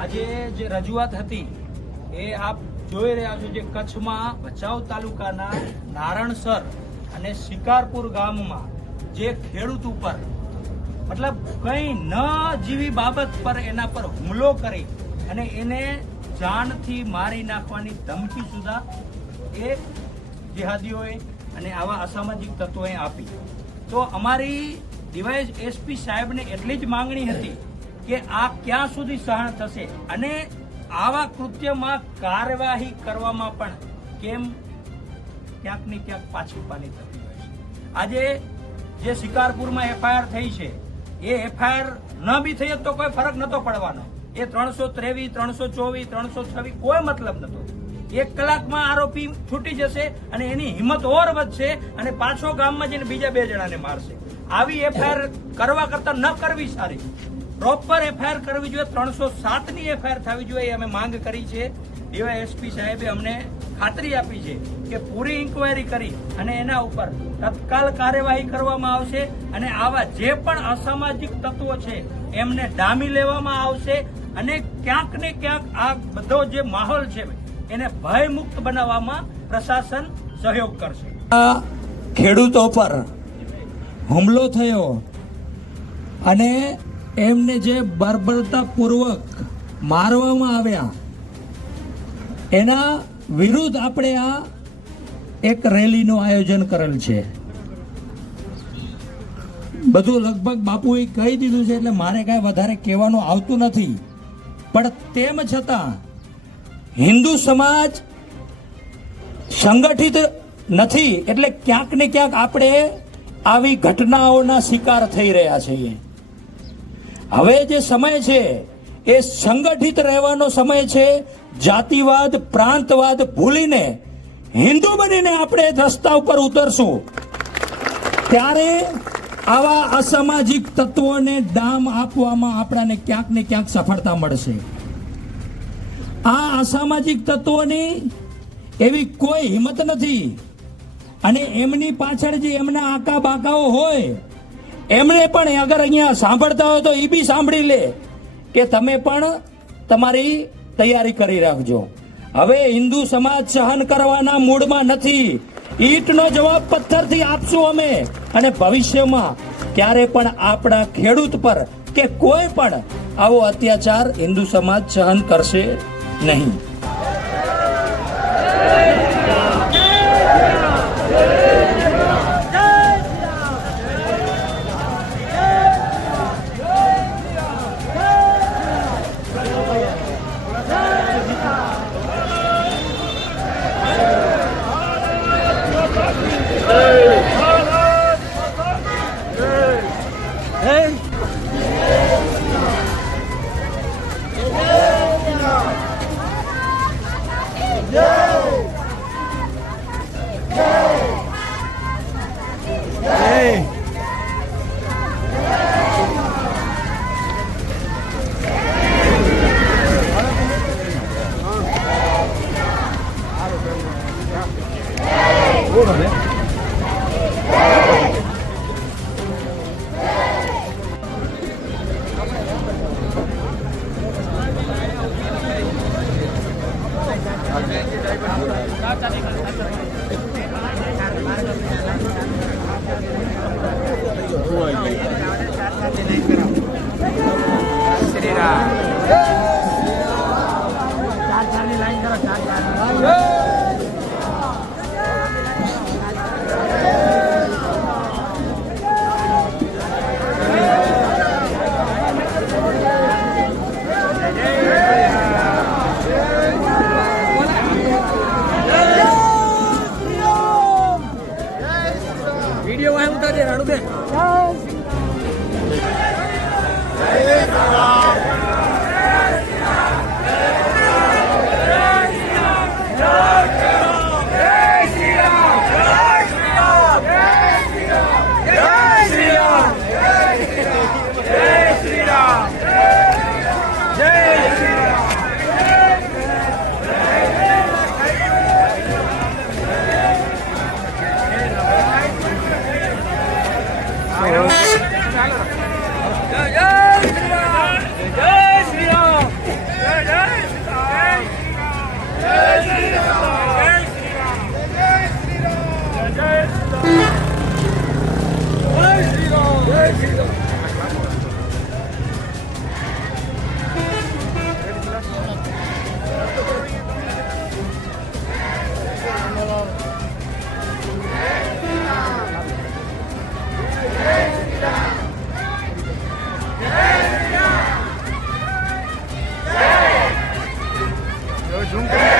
આજે જે રજૂઆત હતી, એ આપ જોઈ રહ્યા છો જે કચ્છમાં ભચાઉ તાલુકાના નારણસર અને શિકારપુર ગામમાં જે ખેડૂત ઉપર મતલબ કંઈ ન જીવી બાબત પર એના પર હુમલો કરી અને એને જાનથી મારી નાખવાની ધમકી સુધા એ જિહાદીઓએ અને આવા અસામાજિક તત્વોએ આપી. તો અમારી ડિવાઇસ એસપી સાહેબને એટલી જ માંગણી હતી કે આ ક્યાં સુધી સહન થશે? અને આવા કૃત્યમાં કાર્યવાહી કરવામાં પણ કેમ ક્યાંક ને ક્યાંક પાછી પાની થતી હોય છે. આજે જે શિકારપુરમાં એફઆઈઆર થઈ છે, એ એફઆઈઆર ન બી થઈ તો કોઈ ફરક નતો પડવાનો. એ ત્રણસો ત્રેવીસ, ત્રણસો ચોવીસ, ત્રણસો છવ્વીસ કોઈ મતલબ નતો. એક કલાકમાં આરોપી છૂટી જશે અને એની હિંમત ઓર વધશે અને પાછો ગામમાં જઈને બીજા બે જણાને મારશે. આવી એફઆઈઆર કરવા કરતા ન કરવી સારી. પ્રોપર એફઆઈઆર કરવી જોઈએ, ત્રણસો સાતની એફઆઈઆર થવી જોઈએ અમે માંગ કરી છે. ડીવાયએસપી સાહેબે અમને ખાતરી આપી છે કે પૂરી ઇન્કવાયરી કરી અને એના ઉપર તત્કાલ કાર્યવાહી કરવામાં આવશે અને આવા જે પણ અસામાજિક તત્વો છે, એમને ડામી લેવામાં આવશે અને ક્યાંક ને ક્યાંક આ બધો જે માહોલ છે, એને ભયમુક્ત બનાવવામાં પ્રશાસન સહયોગ કરશે. આ ખેડૂતો પર હુમલો થયો અને એમને જે બર્બરતાપૂર્વક મારવામાં આવ્યા, એના વિરુદ્ધ આપણે આ એક રેલીનું આયોજન કરેલ છે. બધું લગભગ બાપુએ કહી દીધું છે, એટલે મારે કાંઈ વધારે કહેવાનું આવતું નથી. પણ તેમ છતાં, હિન્દુ સમાજ સંગઠિત નથી, એટલે ક્યાંક ને ક્યાંક આપણે આવી ઘટનાઓના શિકાર થઈ રહ્યા છીએ. હવે જે સમય છે, એ સંગઠિત રહેવાનો સમય છે. જાતિવાદ, પ્રાંતવાદ ભૂલીને હિન્દુ બનીને આપણે રસ્તા ઉપર ઉતરશું. ત્યારે આવા અસામાજિક તત્વોને દામ આપવામાં આપણાને ક્યાંક ને ક્યાંક સફળતા મળશે. આ અસામાજિક તત્વોની એવી કોઈ હિંમત નથી. અને એમની પાછળ જે એમના આકા બાકાઓ હોય એમણે પણ અગર અહીંયા સાંભળતા હોય તો એ બી સાંભળી લે કે તમે પણ તમારી તૈયારી કરી રાખજો. હવે હિન્દુ સમાજ સહન કરવાના મૂડમાં નથી. ઈટનો જવાબ પથ્થરથી આપશું અમે અને ભવિષ્યમાં ક્યારે પણ આપણા ખેડૂત પર કે કોઈ પણ આવો અત્યાચાર હિન્દુ સમાજ સહન કરશે નહીં. Será? ಅಡುಗೆ ઝૂમ કરી